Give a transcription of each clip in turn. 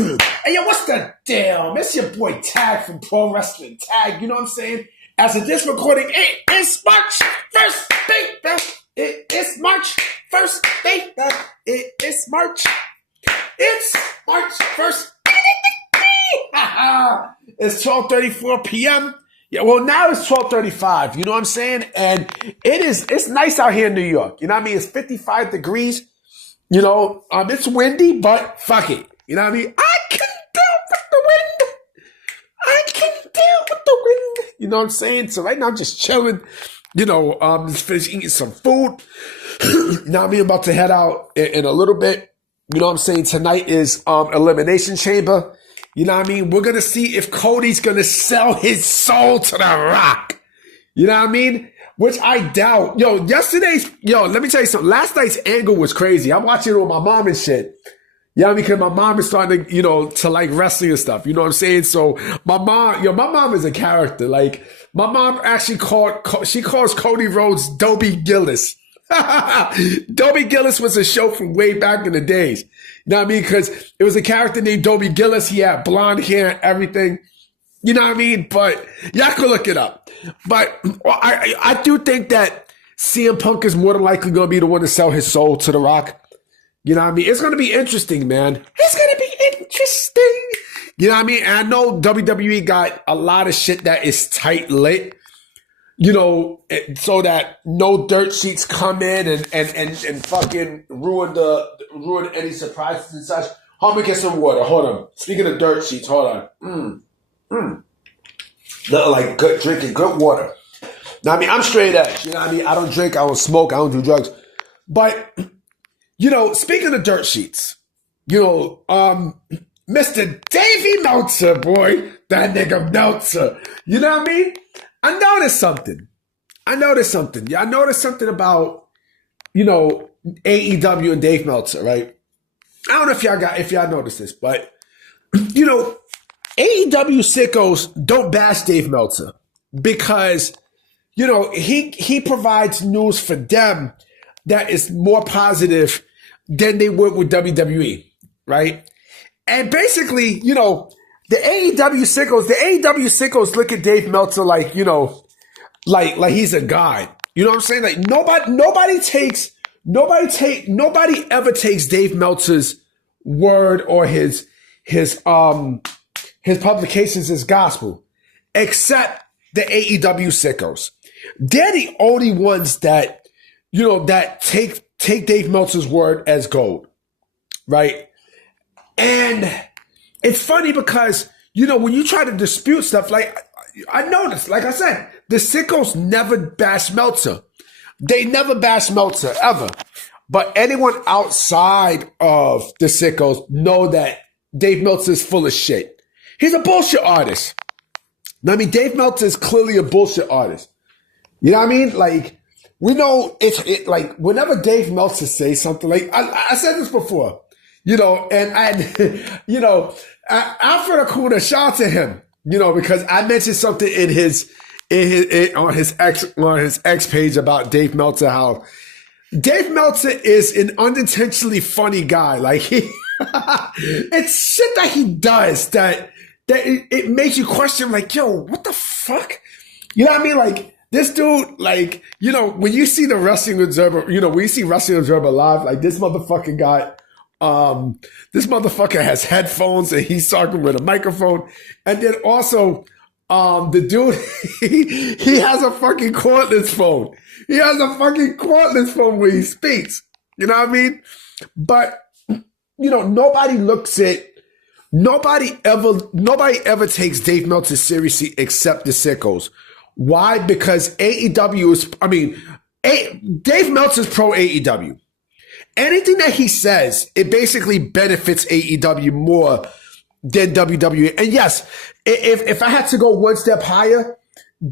Hey, yo, what's the deal? It's your boy Tag from Pro Wrestling Tag, you know what I'm saying? As of this recording, it's March 1st, it's March 1st, it's March 1st. It's 12:34 p.m. Yeah, well, now it's 12:35, you know what I'm saying? And it's nice out here in New York, you know what I mean? It's 55 degrees, you know, it's windy, but fuck it, you know what I mean? I can deal with the wind, you know what I'm saying? So right now I'm just chilling, you know, just finished eating some food. Now I'm about to head out in a little bit, you know what I'm saying? Tonight is Elimination Chamber. You know what I mean? We're going to see if Cody's going to sell his soul to The Rock. You know what I mean? Which I doubt. Let me tell you something. Last night's angle was crazy. I'm watching it with my mom and shit. You know what I mean? Because my mom is starting to, to like wrestling and stuff. You know what I'm saying? So my mom is a character. Like, my mom actually calls Cody Rhodes Dobie Gillis. Dobie Gillis was a show from way back in the days. You know what I mean? Because it was a character named Dobie Gillis. He had blonde hair and everything. You know what I mean? But y'all can look it up. But I do think that CM Punk is more than likely going to be the one to sell his soul to The Rock. You know what I mean? It's going to be interesting, man. It's going to be interesting. You know what I mean? And I know WWE got a lot of shit that is tight lit. You know, so that no dirt sheets come in and fucking ruin any surprises and such. Hold on, let me get some water. Hold on. Speaking of dirt sheets, hold on. Like drinking good water. Now, I mean, I'm straight edge. You know what I mean? I don't drink, I don't smoke, I don't do drugs. But, speaking of dirt sheets, Mr. Davey Meltzer, boy, that nigga Meltzer. You know what I mean? I noticed something. Yeah, I noticed something about, AEW and Dave Meltzer, right? I don't know if y'all noticed this, but, AEW Sickos don't bash Dave Meltzer because, he provides news for them that is more positive than they would with WWE, right? And basically, the AEW Sickos look at Dave Meltzer like, like he's a god. You know what I'm saying? Like nobody ever takes Dave Meltzer's word or his publications as gospel, except the AEW Sickos. They're the only ones that, that take Dave Meltzer's word as gold, right? And it's funny because, when you try to dispute stuff, like I noticed, like I said, the Sickos never bash Meltzer. They never bash Meltzer, ever. But anyone outside of the Sickos know that Dave Meltzer is full of shit. He's a bullshit artist. I mean, Dave Meltzer is clearly a bullshit artist. You know what I mean? Like, we know like whenever Dave Meltzer says something, like I said this before, and Alfred Acuna, shout out to him, because I mentioned something on his X page about Dave Meltzer, how Dave Meltzer is an unintentionally funny guy. Like it's shit that he does that it makes you question, like, yo, what the fuck? You know what I mean? Like, this dude, like, when you see the Wrestling Observer, when you see Wrestling Observer live, like this motherfucking guy, this motherfucker has headphones and he's talking with a microphone. And then also, the dude, he has a fucking cordless phone. He has a fucking cordless phone where he speaks. You know what I mean? But, nobody ever takes Dave Meltzer seriously except the Sickos. Why? Because AEW Dave Meltzer's pro AEW. Anything that he says, it basically benefits AEW more than WWE. And yes, if I had to go one step higher,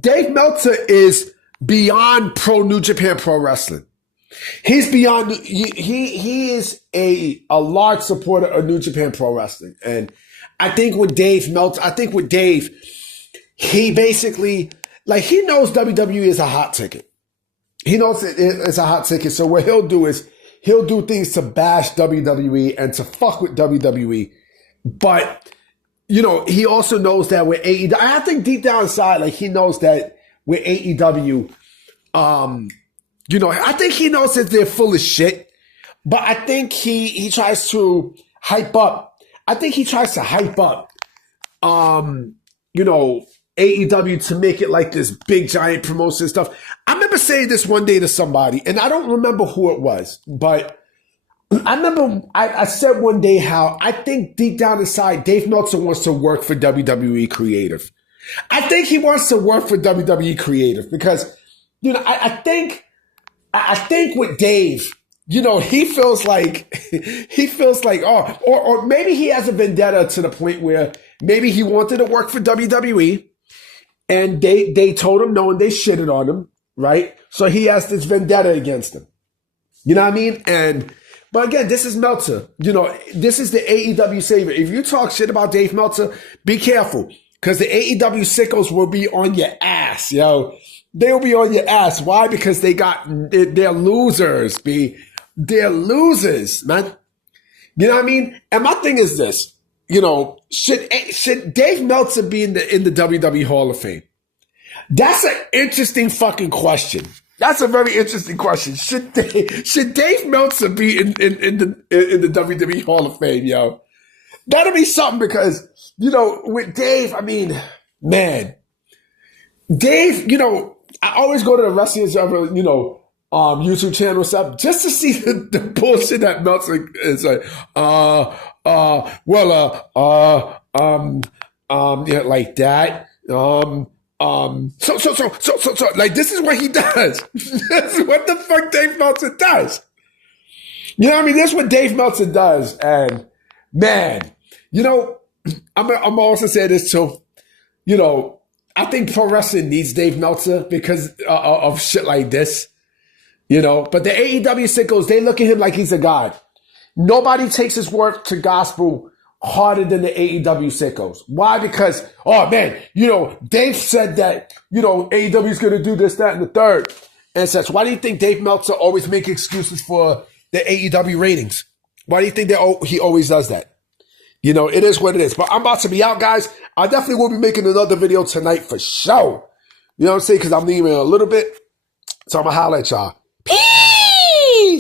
Dave Meltzer is beyond pro New Japan Pro Wrestling. He's beyond, he is a large supporter of New Japan Pro Wrestling. And I think with Dave, he basically, like, he knows WWE is a hot ticket. He knows it's a hot ticket. So what he'll do is he'll do things to bash WWE and to fuck with WWE But, he also knows that with AEW, I think deep down inside, like, he knows that with AEW, I think he knows that they're full of shit, but I think he tries to hype up. I think he tries to hype up, AEW to make it like this big giant promotion stuff. I remember saying this one day to somebody, and I don't remember who it was, but I remember I said one day how I think deep down inside, Dave Meltzer wants to work for WWE Creative. I think he wants to work for WWE Creative because, I think with Dave, he feels like, or maybe he has a vendetta to the point where maybe he wanted to work for WWE and they told him no and they shitted on him, right? So he has this vendetta against him. You know what I mean? But again, this is Meltzer. This is the AEW savior. If you talk shit about Dave Meltzer, be careful because the AEW Sickos will be on your ass, yo. They'll be on your ass. Why? Because they're losers, B. They're losers, man. You know what I mean? And my thing is this, should Dave Meltzer be in the WWE Hall of Fame? That's an interesting fucking question. That's a very interesting question. Should Dave Meltzer be in the WWE Hall of Fame, yo? That'll be something because, with Dave, I mean, man, Dave, I always go to the Wrestling Observer, YouTube channel stuff just to see the bullshit that Meltzer is like, yeah, like that. So, like, this is what he does. This is what the fuck Dave Meltzer does. You know what I mean? This is what Dave Meltzer does. And, man, I'm also saying this too. I think pro wrestling needs Dave Meltzer because of shit like this. But the AEW Sickos, they look at him like he's a god. Nobody takes his work to gospel harder than the AEW Sickos. Why? Because, oh man, Dave said that, AEW is going to do this, that, and the third. And such. Why do you think Dave Meltzer always makes excuses for the AEW ratings? Why do you think that he always does that? It is what it is. But I'm about to be out, guys. I definitely will be making another video tonight for sure. You know what I'm saying? Because I'm leaving a little bit. So I'm going to holler at y'all.